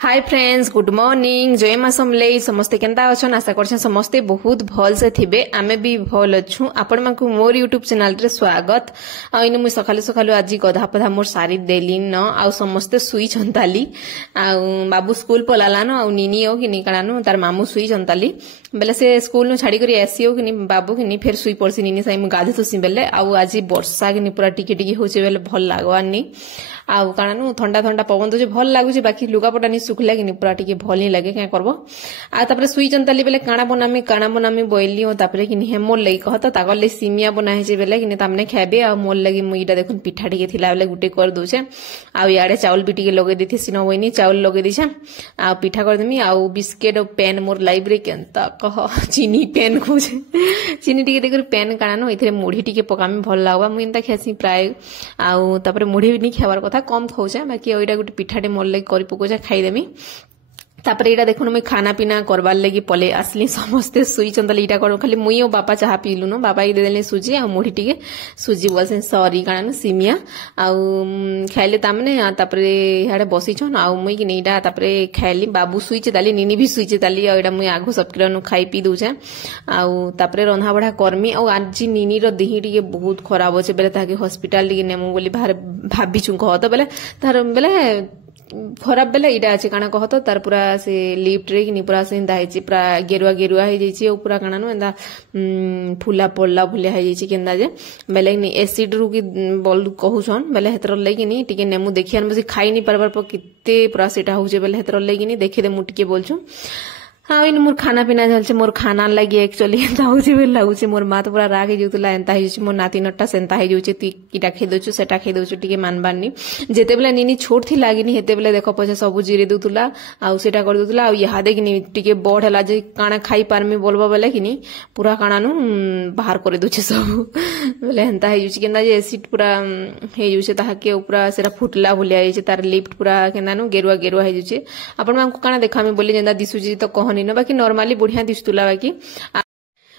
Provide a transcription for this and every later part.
Hi friends, good morning. जय माँ समलेई। समस्ते केंता अछन? आशा करछन समस्ते बहुत भल से थिबे। आमे भी भल अछु। आपण मानकु मोर यूट्यूब चैनल रे स्वागत। आ इन मु सखालु सखालु आज गधा पधा मोर सारी देली न आ समस्ते सुई छंताली। आ बाबू स्कूल पलाला न आ निनी हो कि नि कानानु तार मामू सुई छंताली। बेले से स्कूल नु छाडी करी आसी हो कि नि बाबू कि नि फेर सुई पड़सी निनी साई मु गाधे तोसी बेले आ आज वर्षा कि नि पूरा टिके टिके होचे बेले भल लागवानी। आउ कानानु ठंडा ठंडा पवन दो भल लागुचे। बाकी लुगापटा नि सुखला कि पूरा टिके भल ही लगे क्या करबो। आ तापरे सुई चंताली बेले काना बनामी बोइली हो तापरे कि हे मोर लई कहत ताकर ले सिमिया बना हे बेले कि तामने खाबे। आ मोर लगी मु इटा देखुन पिठा टिके थिला बेले गुटे कर दोछे। आ याडे चावल भी टिके लगे देथि सिनो वइनी चावल लगे दिछे। आ पिठा कर देमी। आ बिस्किट और पेन मोर लाइब्रेरी केनता कह चीनी पेन खोजे चीनी टिके देकर पेन कानानु इथरे मुढ़ी टिके पकामी भल लागबा। मु इंता खेसी प्राय। आ तापरे मुढ़ी नि खावार कथा कम खाऊचे। बाकी एटा गुटे पिठाटे मोर लगी करि पकोचे खाइदेमी। तापरे इटा देखुन मुई खाना पीना करबार लगी पले आसली। समस्ते सुई चंदली इटा करो खाली मुई और बापा चाहा पीलु न। बापा दे देले सुजी आ मुढ़ी टिके सुजी बोलसे सॉरी काना सिमिया आ खाइले तामने। तापरे हाडे बसी छन आ मुई कि नेटा तापरे खाइली। बाबू सुई चेताली निनी भी सुई चेताली। आ एटा मुई आगो सबकिरनु खाई पी दोछे। आ तापरे रंधा बढा करमी। आ आज निनी रो देही टिके बहुत खराब होचे बेले ताके हॉस्पिटल टिके नेमु बोली भाबी छु कहत बेले तार बेले खराब बेले इटा अच्छे काना कहत तार पूरा से लिफ्ट रे कि पूरा से इंदा हेची पूरा गेरुआ गेरुआ हो जाइए। और पूरा काना एंदा फुला पड़ला भलिया हो जाइए केंदा जे बेले नि एसिड रु कि बोल कहूछन बेले हेतर लगी नि टिके नेमु देखियान बसी खाई नि परबार पर किते पूरा सेटा होचे बेले हेतर लगी नि देखि दे मु टिके बोलछु। हाँ इन मोर खाना पीना चलছে। मोर खाना लगी एक्चुअली एंता होचे बेले लागुचे मोर मात पूरा राग हे जुतला एंता हे जुचे मोर नाती नट्टा सेंता हे जुचे ती किटा खे दोछु सेटा खे दोछु टिके मानबानी। जेते बेले निनी छोट थी लागिनी हेते बेले देखो पछे सब जिरे दुतला आ सेटा कर दुतला। आ यादे कि टिके बड हला जे काना खाई पारमी बोलबा बेले कि पूरा काना नु बाहर करे दोछे सब बेले एंता हे जुचे केंदा जे एसिड पूरा हे जुचे ताहा के पूरा सेरा फुटला भलिया हे तार लिफ्ट पूरा केंदा नु गेरुआ गेरुआ हे जुचे। आपण मानकु काना देखामी बोली जेंदा दिसुजी तो कह बाकी नॉर्मली बढ़िया दिसतुला। बाकी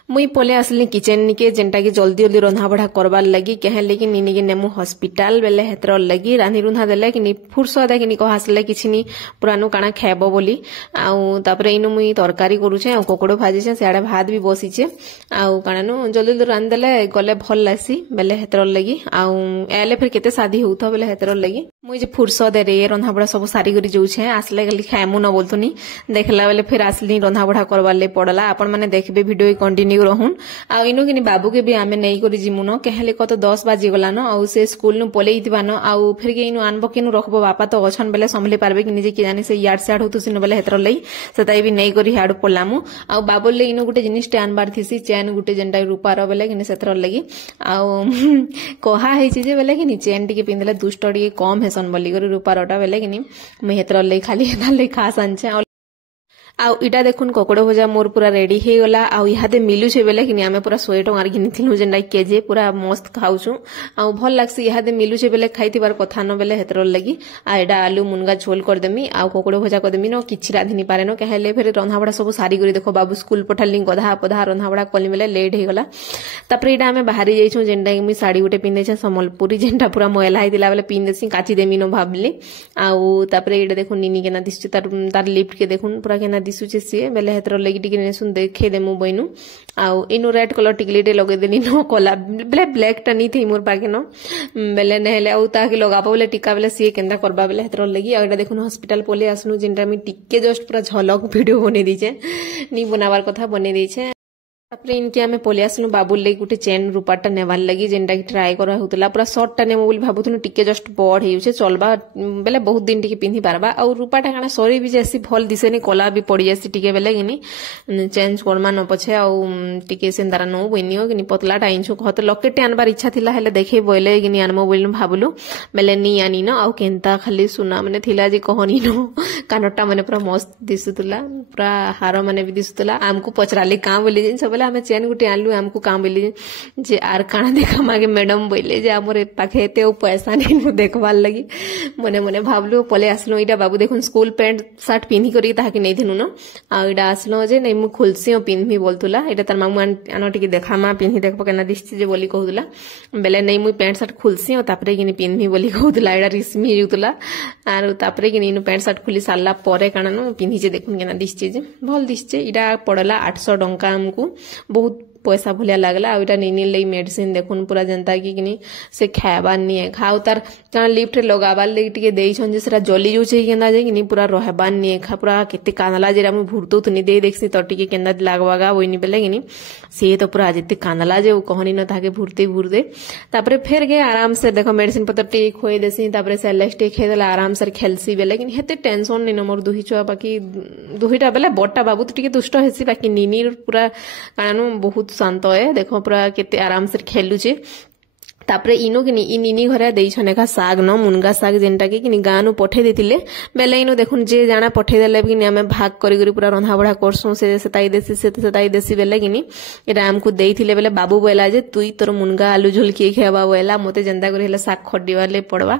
मुई पले आसली किचन निके जेंटा की जल्दी जल्दी रंधा बढ़ा करबार लगी कहे लेकिन निनी के नेमु हॉस्पिटल बेले हेतर लगी रांधी रुंधा देले कि फुरसत है कि कह आसले किछि नि पुरानु काना खाइबो बोली। आउ तापरे इनु मुई तरकारी करूछे आ कोकड़ो भाजिछे सियाडे भात भी बसिछे। आउ कानानु जल्दी जल्दी रांध देले गले भल लासी बेले हेतर लगी। आउ एले फिर केते शादी होउथो बेले हेतर लगी मुई जे फुरसत रे रंधा बढ़ा सब सारी करी जोछे आसले गली खाइमु न बोलथुनी देखला बेले फिर आसली रंधा बढ़ा करबार ले पड़ला। आपण माने देखबे वीडियो कंटिन्यू रहून। आ इनो कि बाबू के भी आमे नहीं करी जिमु न कहले कत 10 बाजी गला न। आ से स्कूल नु पलेइतिबा न। आ फिर के इनो आनबो केनु रखबो बापा तो अछन बेले संभले पारबे कि निजे कि जाने से याड साड होतु सिन बेले हेतर लई सताई भी नहीं करी हाड पलामु। आ बाबू ले इनो गुटे जिनिस टे आनबार थिसी चैन गुटे जेंटा रूपार बेले कि सेतर लगी। आ कहा हेछि जे बेले कि चैन टिके पिंदले दुष्ट टिके कम हेसन बोली करी रूपारटा बेले कि मैं हेतर लई खाली हेतर लई खास आनछे। आउ इटा देखुन कोकड़ो भजा मोर पूरा रेडी हे गला। आउ इहादे मिलु छे बेले कि आमे पूरा 100 टंगार घिनिथिलु जेंडा केजे पूरा मस्त खाउछु। आउ भल लागसी इहादे मिलु छे बेले खाइतिबार कथा न बेले हेतर लगी। आ एडा आलू मुनगा झोल कर देमी आउ कोकड़ो भजा कर देमी न किछि राधिनी पारे न कहले फेर रंधा बड़ा सब सारी करी देखो बाबू स्कूल पठाली गधा पधा रंधा बड़ा कली बेले लेट हे गला। तापरे एडा आमे बाहरी जाइछु जेंडा मी साड़ी गुटे पिंदे छे संबलपुरी जेंडा पूरा मैला हाइतिला बेले पिंदेसी काची देमी न भाबली। आउ तापरे एडा देखो निनी केना दिसछि तार लिफ्ट के देखुन पूरा केना दिसुचे सी बेले हेतर लगी टिके नेसुन देखे देमु बइनु। आउ इनु रेड कलर टिकलीटे लगे देनी न कला बेले ब्लैक टा नी थी मोर पाके न बेले नहेले आउ ताके लगाबो बेले टिका बेले सी केंदा करबा बेले हेतर लगी। आ एटा देखुन हॉस्पिटल पोले आसनु जेंटा मी टिके जस्ट पूरा झलक वीडियो बने दीचे नी बनावार कथा बने दीचे। तापरे इनके आमे पले आसलु बाबू ले गुटे चेन रूपाटा नेवार लगी जेंटा कि ट्राई करा होतला पूरा शॉर्ट टा नेमो बोली भाबुथुनु टिके जस्ट बड हेउछे चलबा बेले बहुत दिन टिके पिंधी पारबा। आ रूपाटा काना सरी भी जैसी भल दिसेनी कला भी पड़ी जासी टिके बेले कि चेंज करमा न पछे। आ टिके सेंदारा नो बनियो कि पतला टाइंछु कहत लकेट आनबार इच्छा थिला हेले देखे बोले कि आनमो बोलनु भाबुलु बेले नी आनी न। आ केंता खाली सुना माने थिला जे कहनी न कानटा माने पूरा मस्त दिसुतला पूरा हार माने भी दिसुतला। आमको पचराले का बोली जिन सब आमे चेन गुटे आनलु आमको काम बोली जे आर काना देखा मागे मैडम बोले जे हमरे पाखे एते पैसा नहीं देखबार लगी मने मने भाबलु पले आसलो। इटा बाबू देखुन स्कूल पैंट शर्ट पिन्ही करी ताहाके नहीं थिनु न। आ इटा आसलो जे नहीं मु खुलसी पिन्ही बोलतुला। इटा तार मामू आनो टिके देखा मा पिन्ही देखबो केना दिसछि जे बोली कहउतुला बेले नहीं मु पैंट शर्ट खुलसी तापरे किनि पिन्ही बोली कहउतुला। इटा रिस्मी जुतुला आरो तापरे किनि नु पैंट शर्ट खुली सारला परे काना पिंधिचे देखुन केना दिसचे जे भल दिसचे इटा पड़ला 800 टंका हमकू बहुत पैसा भलिया लागला आ इटा निनी लई मेडिसिन देखुन पूरा जनता की किनी से खाबार नहीं खाऊ तार काना लिफ्ट रे लगाबार लई टिके देइछन जे सेरा जली जोचे केना जे किनी पूरा रहबार नहीं खा पूरा केते कानला जेरा मु भुरतो थनी दे देखसी तो टिके केंदा लागवागा ओइनी बेले किनी से तो पूरा जेते कानला जे कहनी न थाके भुरते भुरते तापरे फेर गे आराम से देखो मेडिसिन पतर टे खोई देसी तापरे सेलेस टे खेदेला आराम से खेलसी बेले किनी हेते टेंशन नहीं न मोर दुही छुआ बाकी दुहीटा बेले बट्टा बाबू तो टिके दुष्ट हेसी बाकी निनी पूरा काना बहुत शांत है देखो पूरा केते आराम से खेलुचे तापरे इनो किनी इ निनी घरे देइछन एका साग न मुनगा साग जेनटा के किनी गानु पठे देतिले बेले इनो देखुन जे जाना पठे देले किनी हमें भाग करी करी पूरा रंधा बढा करसु से सेताई देसी बेले किनी एटा हमकु देइथिले बेले बाबू बोला जे तुई तोर मुनगा आलू झोल के खेबा बोला मते जेंदा करी हेले साग खड्डी वाले पड़वा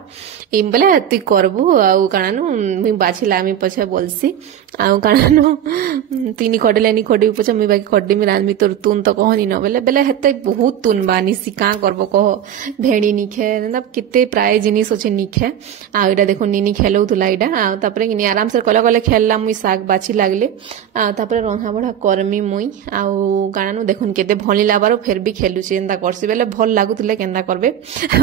इम बेले हत्ती करबू आउ कानानु मी बाछिला मी पछे बोलसी आउ कानानु तिनी खडलेनी खडी पछे मी बाकी खड्डी मी रांदमी तोर तुन तो कहनी न बेले बेले हत्ते बहुत तुन बानी सिका करबो कह भेड़ी निखे मतलब किते प्राय जिनिस अच्छे निखे आ इटा देखो निनी खेलौथुला इटा आ तापरे किनी आराम से कले कले खेलला मुई साग बाछी लागले आ तापरे रंधा बढा करमी मुई आउ गानानु देखुन केते भली लाबारो फेर भी खेलुचे एंदा करसी बेले भल लागुतले केंदा करबे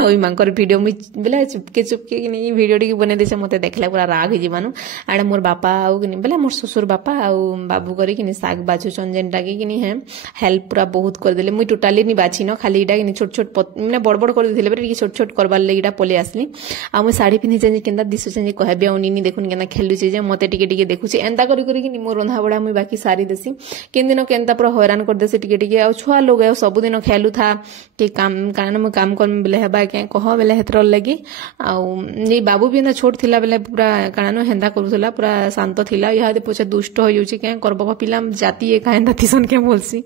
ओइ मांकर वीडियो मुई बेले चुपके चुपके किनी वीडियो टी बने देसे मते देखला पूरा राग हिजिबानु आडे मोर बापा आउ किनी बेले मोर ससुर बापा आउ बाबू करी किनी साग बाछु चंजेनटा की किनी है हेल्प पूरा बहुत कर देले मुई टोटली नि बाछि न खाली इटा किनी छोट छोट माने बड़ बड़ कर दिले बरे छोट छोट करबार लगिटा पले आसली आ मु साड़ी पिनि जे केंदा दिसु जे कहबे आ निनी देखुन केना खेलुचे जे मते टिके टिके देखुचे एंदा करी करी कि मो रंधा बडा मुई बाकी सारी देसी केन दिन केंता पूरा हैरान कर देसी टिके टिके आ छुआ लोग आ सब दिन खेलु था के काम कारण मु काम कर बेले हेबा के कह बेले हेतर लगी आ नि बाबू भी ना छोट थिला बेले पूरा कारण हेंदा करथुला पूरा शांत थिला या दे पछे दुष्ट हो युची के करबो पिला जाति ए काहेंदा थिसन के बोलसी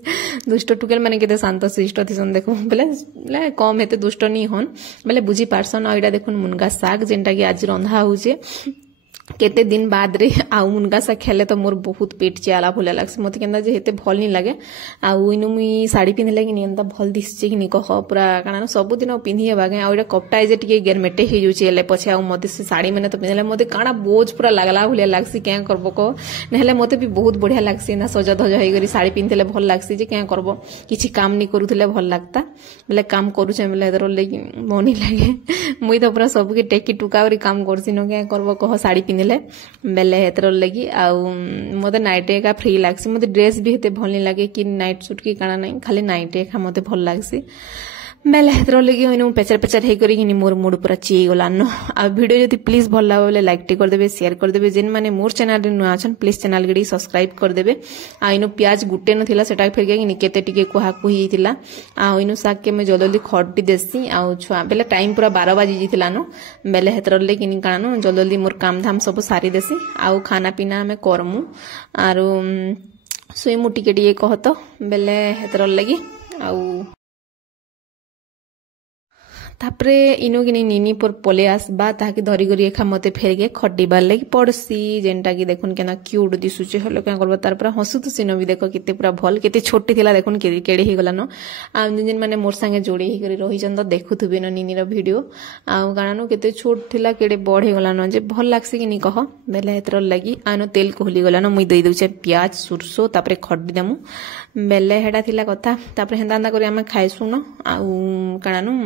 दुष्ट टुकेल माने केते शांत शिष्ट थिसन देखो बेले कम हेते दुष्ट नहीं हन बेले बुझी पारसन आ इटा देखुन मुनगा साग जेनटा कि आज रंधा होचे केते दिन बाद रे आउ मुनगा साग खेले तो मोर बहुत पेट चियाला भले लागसे मते केंदा जे हेते भल नहीं लागे आ इनु मुई साड़ी पिनले कि नियंता भल दिसचे कि नि कह पूरा काना सब दिन पिन्ही बागे आ इटा कपटा जे टिके गेरमेटे हे जुचे एले पछे आ मते से साड़ी माने तो पिनले मते काना बोझ पूरा लागला भले लागसी के करबो को नहले मते भी बहुत बढ़िया लागसी ना सजा धज हे गरी साड़ी पिनथले भल लागसी जे के करबो किछि काम नि करूथले भल लागता बेले काम करूछे बेले दर लेगी मोनी लागे मुई तो पूरा सब के टेकी टुकावरी काम करसी न के करबो कह साड़ी पिनले बेले हेतर लगी आउ मते नाइट का फ्री लागसी मते ड्रेस भी हेते भल नहीं लागे कि नाइट सूट की काना नहीं खाली नाइट का मते भल लागसी बेले हेतर लगी ओइनु पेचर पेचर हे करी कि मोर मूड पूरा ची गला न आ वीडियो जति प्लीज भल लागे बोले लाइक टी कर देबे शेयर कर देबे जेन माने मोर चैनल रे नुआ छन प्लीज चैनल गडी सब्सक्राइब कर देबे आ इनु प्याज गुटे न थिला सेटा फेर के केते टिके कोहा कोही थिला आ इनु साग के में जल्दी खड्डी देसी आ छुआ बेले टाइम पूरा 12 बजे जिथिला न बेले हेतर ले किनी कानो जल्दी मोर काम धाम सब सारी देसी आ खाना पीना हमें करमु आरो सोई मु टिके टिके कहत बेले हेतर लगी आ तापरे इनो किनी निनी पर पले आसबा ताकि धरी करी एखा मते फेरगे खड्डीबार लगी पड़सी जेनटा कि देखुन केना क्यूट दिसुचे हलो क्या करबा तार पूरा हसु तो सिनो भी देखो केते पूरा भल केते छोटी थिला देखुन केड़े हे गला न आ जिन माने मोर संगे जोड़ी हे करी रही जंद देखुथबे न निनी रो वीडियो आ गानानो केते छोट थिला केड़े बड़ हे गला न जे भल लागसी कि नि कह बेले हेतर लगी आनो तेल कोहली गला न मुई दई दउचे प्याज सुरसो तापरे खड्डी देमु बेले हेडा थिला कथा तापरे हेंदा हेंदा करी हम खाइसु न आ कानानु